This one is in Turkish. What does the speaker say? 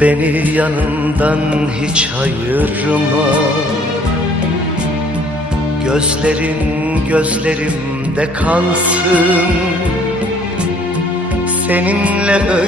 Beni yanından hiç ayırma. Gözlerin gözlerimde kalsın. Seninle öyle